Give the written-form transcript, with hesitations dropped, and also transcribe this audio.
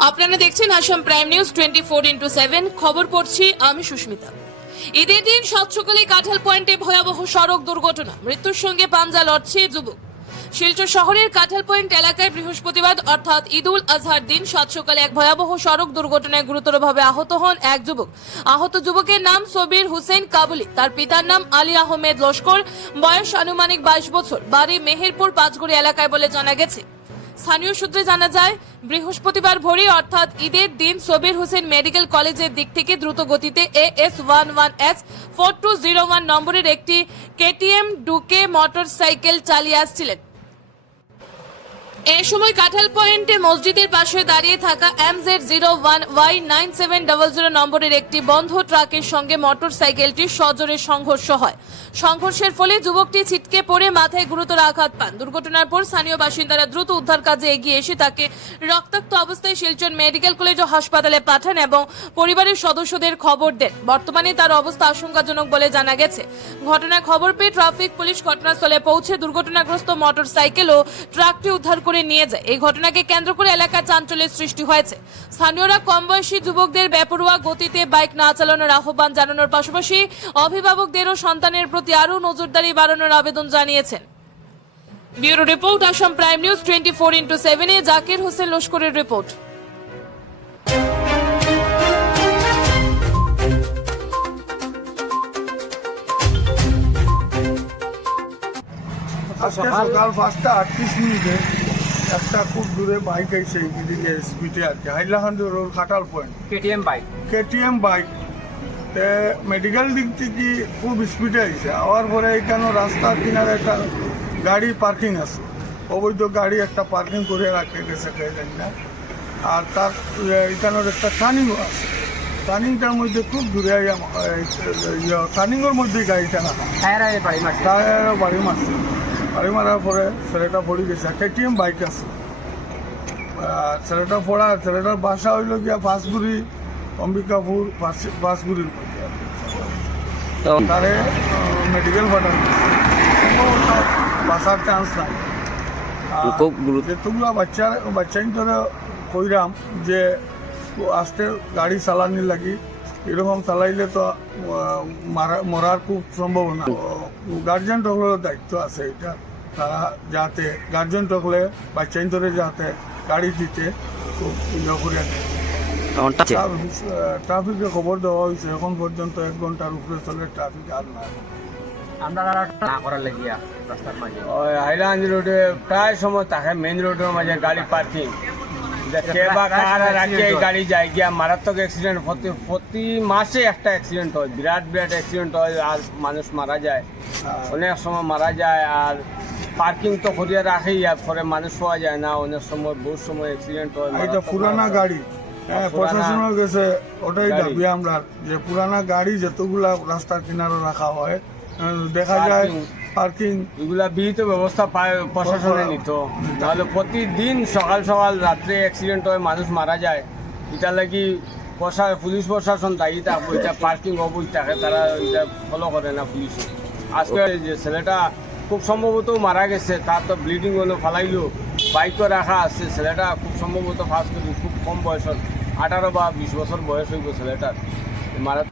আপনারা দেখছেন Assam prime news 24x7 খবর পড়ছি আমি সুস্মিতা। ঈদের দিন সাত সকালে কাঁঠাল পয়েন্টে ভয়াবহ সড়ক দুর্ঘটনা, মৃত্যুর সঙ্গে পাঞ্জা লড়ছে যুবক। শিলচর শহরের কাঁঠাল পয়েন্ট এলাকায় বৃহস্পতিবার অর্থাৎ ঈদুল আজহার দিন সাত সকালে এক ভয়াবহ সড়ক দুর্ঘটনায় গুরুতরভাবে আহত হন এক যুবক। আহত যুবকের নাম সবির হুসেন কাবুলি, তার পিতার নাম আলী আহমেদ লস্কর, বয়স আনুমানিক 22 বছর, বাড়ি মেহেরপুর পাঁচগড়ি এলাকায় বলে জানা গেছে। স্থানীয় সূত্রে জানা যায়, বৃহস্পতিবার ভোরে অর্থাৎ ঈদের দিন সবির হোসেন মেডিকেল কলেজের দিক থেকে দ্রুত গতিতে AS11S 4201 নম্বরের একটি KTM ডুকে মোটরসাইকেল চালিয়ে আসছিলেন। এই সময় কাঁঠাল পয়েন্টে মসজিদের পাশে দাঁড়িয়ে থাকা MZ01Y9700 নম্বরের একটি বন্ধ ট্রাকের সঙ্গে মোটরসাইকেলটির সজোরে সংঘর্ষ হয়। সংঘর্ষের ফলে যুবকটি ছিটকে পড়ে মাথায় গুরুতর আঘাত পান। দুর্ঘটনার পর স্থানীয় বাসিন্দারা দ্রুত উদ্ধার কাজে এগিয়ে এসে তাকে রক্তাক্ত অবস্থায় শিলচর মেডিকেল কলেজ ও হাসপাতালে পাঠান এবং পরিবারের সদস্যদের খবর দেন। বর্তমানে তার অবস্থা আশঙ্কাজনক বলে জানা গেছে। ঘটনার খবর পেয়ে ট্রাফিক পুলিশ ঘটনাস্থলে পৌঁছে দুর্ঘটনাগ্রস্ত মোটরসাইকেল ও ট্রাকটি উদ্ধার করে নিয়ে যায়। এই ঘটনাকে কেন্দ্র করে এলাকায় চাঞ্চল্যের সৃষ্টি হয়েছে। স্থানীয়রা কম বয়সী যুবকদের বেপরোয়া গতিতে বাইক না চালানোর আহ্বান জানানোর পাশাপাশি অভিভাবকদেরও সন্তানের প্রতি আরও নজরদারি বাড়ানোর আবেদন জানিয়েছেন। Bureau report, Assam prime news 24x7 এ জাকির হোসেন লস্করের রিপোর্ট। আজকে সকাল 5:38 একটা খুব দূরে বাইক আইছে এদিকে স্পিডে আর কি হাইলাকান্দি রোড কাঁঠাল পয়েন্ট KTM বাইক মেডিকেল দিক থেকে খুব স্পিডে আইছে। আওয়ার পরে এখানে রাস্তার কিনারে একটা গাড়ি পার্কিং আছে, অবৈধ গাড়ি একটা পার্কিং করে রাখে গেছে না। আর তার এখানের একটা টার্নিংও আছে, টার্নিংটার মধ্যে খুব দূরে টার্নিংয়ের মধ্যে গাড়িটা রাখা টায়ার বাড়ি মারছে। বাড়ি মারার পরে ছেলেটা পড়ে গেছে। KTM বাইক আছে, ছেলেটার বাসা হইল গিয়া পাঁচগুড়ি অম্বিকাপুর পাঁচগুড়ির মধ্যে। তারে মেডিকেল পাঠানো বাঁচার চান্স নাই। যেতগুলা বাচ্চাই ধরে কইরাম যে আস্তে গাড়ি চালানির লাগি, এরকম চালাইলে তো মরার খুব সম্ভাবনা। গার্জেন টকলের দায়িত্ব আছে এটা, তারা যাতে গার্জেন টকলে বাচ্চাই ধরে যাতে গাড়ি দিতে খুব করে দেয়। ট্রাফিকে খবর দেওয়া হয়েছে, এখন পর্যন্ত 1 ঘন্টার উপরে চলে ট্রাফিক আর না। হাইলাকান্দি রোডে প্রায় সময় থাকে, মেন রোডের মাঝে গাড়ি পার্কিং, গাড়ি যায় গিয়া মারাত্মক অ্যাক্সিডেন্ট। প্রতি মাসে একটা অ্যাক্সিডেন্ট হয়, বিরাট অ্যাক্সিডেন্ট হয় আর মানুষ মারা যায়, অনেক সময় মারা যায়। আর পার্কিং তো করিয়া রাখেই, আর পরে মানুষ পাওয়া যায় না, অনেক সময় বহু সময় অ্যাক্সিডেন্ট হয়। এটা পুরানা গাড়ি, প্রশাসনের কাছে ওটাই দাবি আমরা যে পুরানা গাড়ি যতগুলা রাস্তার কিনারে রাখা হয় দেখা যায় পার্কিং এগুলা বিহিত ব্যবস্থা প্রশাসনে নিত, তাহলে প্রতিদিন সকাল রাত্রে অ্যাক্সিডেন্ট হয়, মানুষ মারা যায়। এটা লাগি পুলিশ প্রশাসন দায়ী থাকবো, এটা পার্কিং অবৈধ থাকে, তারা এটা ফলো করে না পুলিশ। আজকে যে ছেলেটা খুব সম্ভবত মারা গেছে, তার তো ব্লিডিং হলো, ফালাইলো, বাইকও রাখা আছে। ছেলেটা খুব সম্ভবত ফার্স্ট খুব কম বয়স, 18 বা 20 বছর বয়স হইব ছেলেটার মারা।